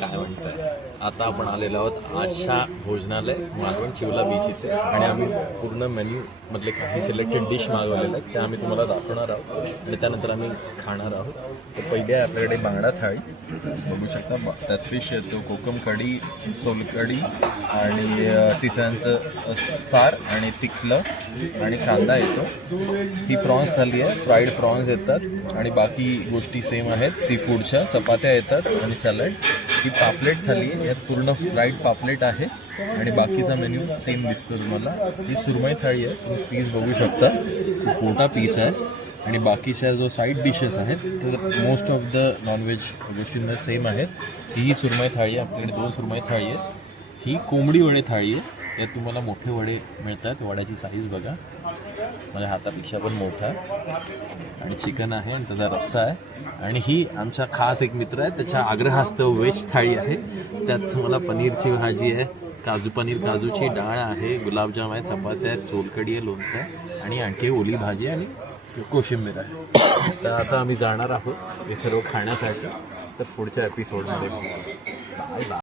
काय म्हणताय? आता आपण आलेलो आहोत आशा भोजनालय मालवण चिवला बीच इथे. आणि आम्ही पूर्ण मेन्यू मधले काही सिलेक्टेड डिश मागवलेल्या आहेत. त्या आम्ही तुम्हाला दाखवणार आहोत. आणि त्यानंतर आम्ही खाणार आहोत. तर पहिले आहे आपल्याकडे बांगडा थाळी. बघू शकता त्यात फिश येतो कोकम कढी सोलकढी आणि तिसऱ्यांचं सार आणि तिखलं आणि कांदा येतो. ही प्रॉन्स थाली आहे. फ्राईड प्रॉन्स येतात. आणि बाकी गोष्टी सेम आहेत. सी फूडच्या चपात्या येतात आणि सॅलड ही पापलेट थाली आहे यात पूर्ण फ्राईड पापलेट आहे आणि बाकीचा मेन्यू सेम दिसतो तुम्हाला. ही सुरमई थाळी आहे तुम्ही पीस बघू शकता. खूप मोठा पीस आहे आणि बाकीच्या जो साईड डिशेस आहेत तर मोस्ट ऑफ द नॉनव्हेज गोष्टींमध्ये सेम आहेत. ही सुरमई थाळी आहे आपल्याकडे दोन सुरमई थाळी आहेत. ही कोंबडी वडे थाळी आहे. यात तुम्हाला मोठे वडे मिळतात. वड्याची साईज बघा. माझ्या हातापेक्षा पण मोठा आहे. आणि चिकन आहे आणि त्याचा रस्सा आहे. आणि ही आमचा खास एक मित्र आहे. त्याच्या आग्रहास्तव व्हेज थाळी आहे. त्यात तुम्हाला पनीरची भाजी आहे काजू पनीर काजूची डाळ आहे गुलाबजाम आहे चपात्या आहेत सोलकढी आहे लोणचं आहे आणि आणखी ओली भाजी आणि कोशिंबीर आहे. तर आता आम्ही जाणार आहोत हे सर्व खाण्यासाठी. तर पुढच्या एपिसोडमध्ये बाय बाय